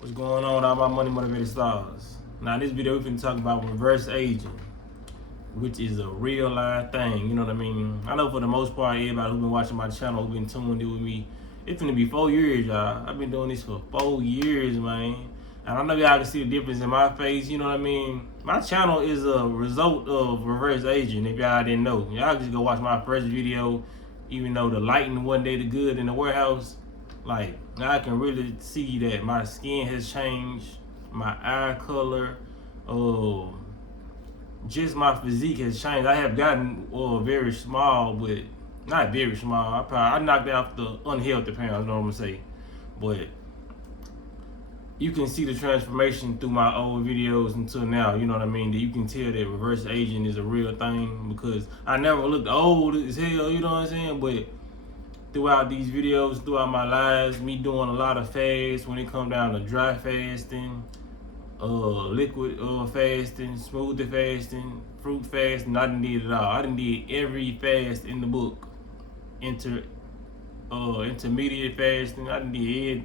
What's going on with all my money motivated stars? Now in this video we finna talk about reverse aging, which is a real life thing, you know what I mean? I know for the most part everybody who's been watching my channel, who's been tuned in with me, it's finna be 4 years, y'all. I've been doing this for 4 years, man. And I know y'all can see the difference in my face, you know what I mean? My channel is a result of reverse aging, if y'all didn't know. Y'all just go watch my first video, even though the lighting wasn't that good in the warehouse. Like, I can really see that my skin has changed, my eye color, just my physique has changed. I have gotten very small, but not very small. I knocked out the unhealthy pounds, you know what I'm saying? But you can see the transformation through my old videos until now, you know what I mean? That you can tell that reverse aging is a real thing because I never looked old as hell, you know what I'm saying? But throughout these videos, throughout my lives, me doing a lot of fasts when it come down to dry fasting, liquid fasting, smoothie fasting, fruit fasting, I done did it all. I done did every fast in the book. Intermediate fasting, I done did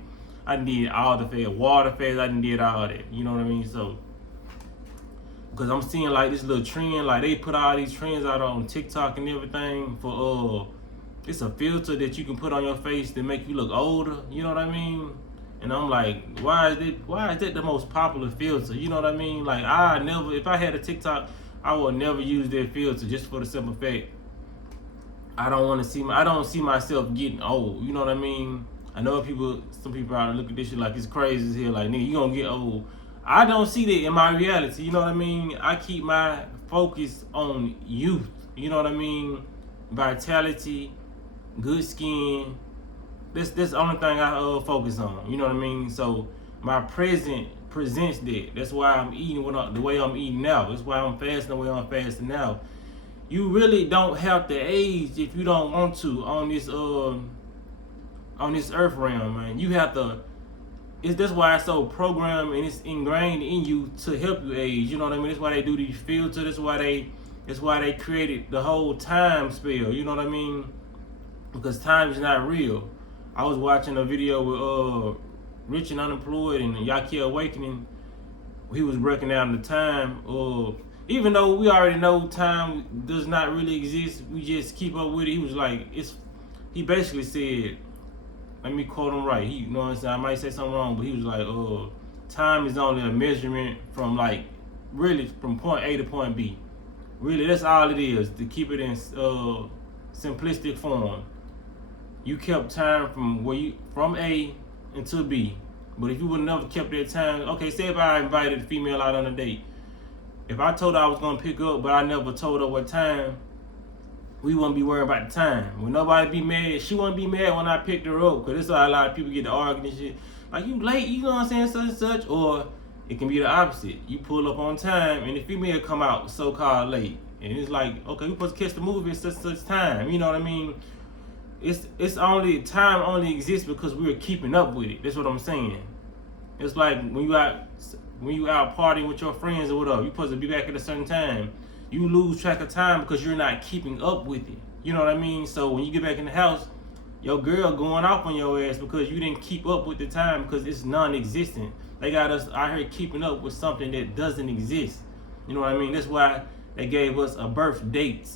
all the fast, water fast, I done did all that. You know what I mean? So, because I'm seeing like this little trend, like they put all these trends out on TikTok and everything for it's a filter that you can put on your face to make you look older. You know what I mean? And I'm like, why is that the most popular filter? You know what I mean? Like if I had a TikTok, I would never use that filter just for the simple fact I don't see myself getting old. You know what I mean? I know some people out there look at this shit like it's crazy as hell. Like, nigga, you gonna get old. I don't see that in my reality. You know what I mean? I keep my focus on youth. You know what I mean? Vitality, good skin. That's the only thing I focus on. You know what I mean? So my present presents that. That's why I'm eating the way I'm eating now. That's why I'm fasting the way I'm fasting now. You really don't have to age if you don't want to on this earth realm, man. You have to. That's why it's so programmed and it's ingrained in you to help you age. You know what I mean? That's why they do these filters. That's why they created the whole time spell. You know what I mean? Because time is not real. I was watching a video with Rich and Unemployed and Yaki Awakening. He was breaking down the time. Even though we already know time does not really exist, we just keep up with it. He was like, he basically said, let me quote him right. You know what I'm saying? I might say something wrong, but he was like, time is only a measurement from really from point A to point B. Really, that's all it is, to keep it in simplistic form. You kept time from A into B. But if you would have never kept that time, okay, say if I invited a female out on a date. If I told her I was gonna pick up, but I never told her what time, we wouldn't be worried about the time. When nobody be mad, she wouldn't be mad when I picked her up, because that's why a lot of people get to arguing and shit. Like, you late, you know what I'm saying, such and such. Or it can be the opposite. You pull up on time, and the female come out so-called late. And it's like, okay, we supposed to catch the movie at such time. You know what I mean? Time only exists because we're keeping up with it. That's what I'm saying. It's like when you out partying with your friends or whatever, you're supposed to be back at a certain time. You lose track of time because you're not keeping up with it. You know what I mean? So when you get back in the house, your girl going off on your ass because you didn't keep up with the time because it's non-existent. They got us out here keeping up with something that doesn't exist. You know what I mean? That's why they gave us a birth date,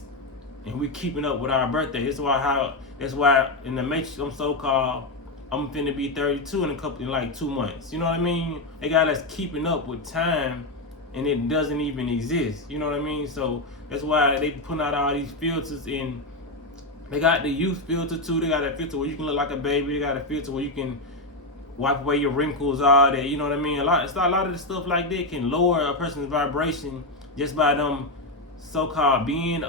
and we're keeping up with our birthday. That's why in the Matrix I'm finna be 32 in like 2 months. You know what I mean? They got us keeping up with time, and it doesn't even exist. You know what I mean? So that's why they put out all these filters, and they got the youth filter too. They got a filter where you can look like a baby. They got a filter where you can wipe away your wrinkles, all that. You know what I mean? A lot of the stuff like that can lower a person's vibration just by them so-called being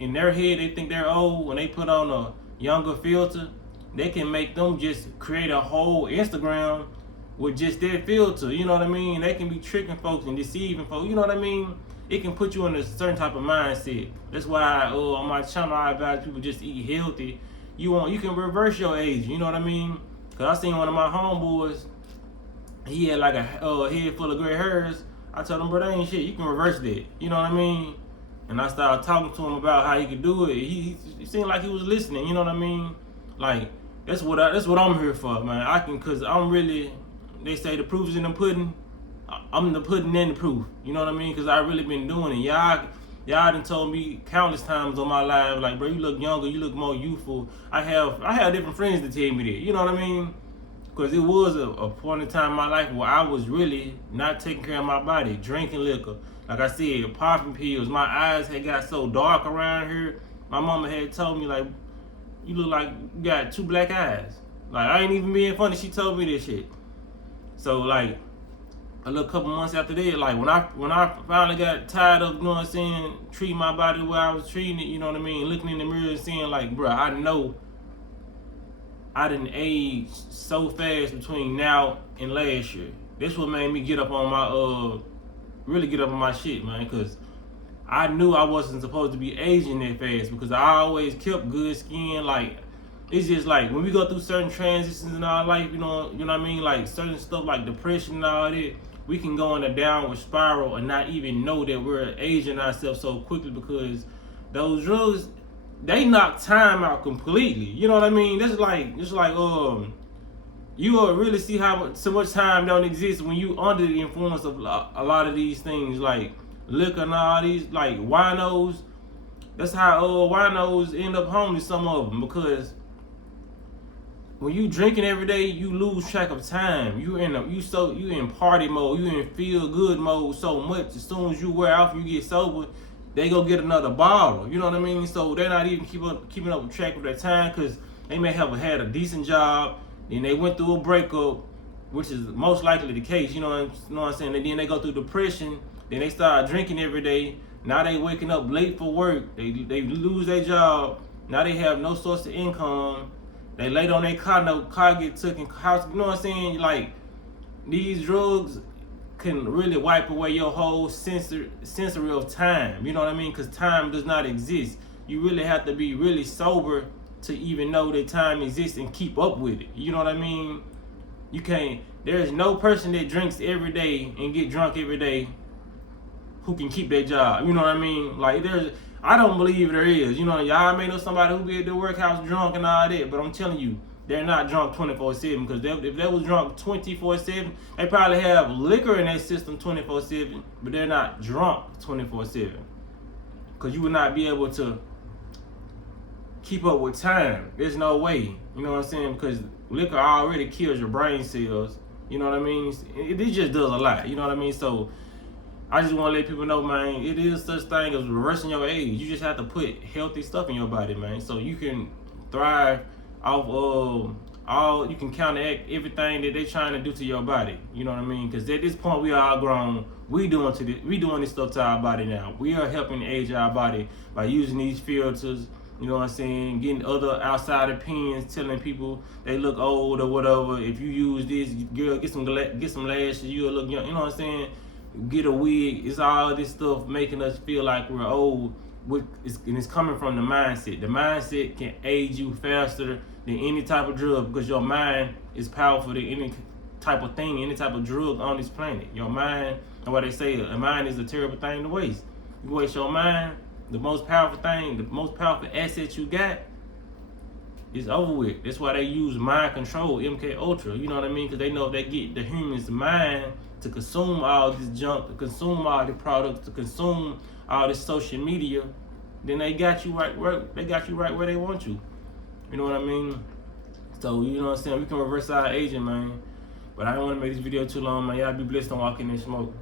in their head. They think they're old. When they put on a younger filter, they can make them just create a whole Instagram with just their filter. You know what I mean? They can be tricking folks and deceiving folks. You know what I mean? It can put you in a certain type of mindset. That's why on my channel I advise people just eat healthy. You can reverse your age. You know what I mean? Cause I seen one of my homeboys. He had like a head full of gray hairs. I told him, bro, that ain't shit. You can reverse that. You know what I mean? And I started talking to him about how he could do it. He seemed like he was listening. You know what I mean? Like, that's what I'm here for, man. Cause I'm really they say the proof is in the pudding. I'm the pudding and the proof. You know what I mean? Because I really been doing it. Y'all done told me countless times on my live, like, bro, you look younger, you look more youthful. I have different friends to tell me that. You know what I mean? Because it was a point in time in my life where I was really not taking care of my body, drinking liquor. Like I said, popping pills. My eyes had got so dark around here. My mama had told me, like, you look like you got 2 black eyes. Like, I ain't even being funny. She told me this shit. So, like, a little couple months after that, like, when I finally got tired of, you know what I'm saying, treating my body the way I was treating it, you know what I mean, looking in the mirror and saying, like, bro, I know I didn't age so fast between now and last year. This what made me get up on my, really get up on my shit, man, because I knew I wasn't supposed to be aging that fast, because I always kept good skin. Like, it's just like when we go through certain transitions in our life, you know what I mean, like certain stuff like depression and all that, we can go in a downward spiral and not even know that we're aging ourselves so quickly, because those drugs, they knock time out completely. You know what I mean? Just like you will really see how so much time don't exist when you under the influence of a lot of these things, like liquor and all these, like winos. That's how winos end up homeless, some of them, because when you drinking every day, you lose track of time. You in party mode, you in feel good mode so much. As soon as you wear off, you get sober, they go get another bottle. You know what I mean? So they're not even keeping up with track of their time, because they may have had a decent job, then they went through a breakup, which is most likely the case. You know what I'm saying? And then they go through depression. Then they start drinking every day. Now they waking up late for work. They lose their job. Now they have no source of income. They late on their car, no car get taken, house, you know what I'm saying? Like, these drugs can really wipe away your whole sensory of time. You know what I mean? Because time does not exist. You really have to be really sober to even know that time exists and keep up with it. You know what I mean? You can't. There's no person that drinks every day and get drunk every day who can keep their job. You know what I mean? Like, I don't believe there is. You know, y'all may know somebody who be at the workhouse drunk and all that, but I'm telling you, they're not drunk 24/7, because if they was drunk 24/7, they probably have liquor in their system 24/7, but they're not drunk 24/7, because you would not be able to keep up with time. There's no way. You know what I'm saying? Because liquor already kills your brain cells. You know what I mean? It just does a lot. You know what I mean? So I just want to let people know, man, it is such thing as reversing your age. You just have to put healthy stuff in your body, man, so you can thrive off of you can counteract everything that they're trying to do to your body. You know what I mean? Because at this point, we are all grown. We doing this stuff to our body now. We are helping age our body by using these filters. You know what I'm saying? Getting other outside opinions, telling people they look old or whatever. If you use this, girl, get some lashes, you'll look young. You know what I'm saying? Get a wig. It's all this stuff making us feel like we're old. And it's coming from the mindset. The mindset can age you faster than any type of drug, because your mind is powerful than any type of thing, any type of drug on this planet. Your mind, and what they say, a mind is a terrible thing to waste. You waste your mind, the most powerful thing, the most powerful asset you got, is over with. That's why they use mind control, MK Ultra. You know what I mean? Because they know if they get the human's mind to consume all this junk, to consume all the products, to consume all this social media, then they got you right where they want you. You know what I mean? So, you know what I'm saying? We can reverse our aging, man. But I don't want to make this video too long, man. Y'all be blessed on walking in smoke.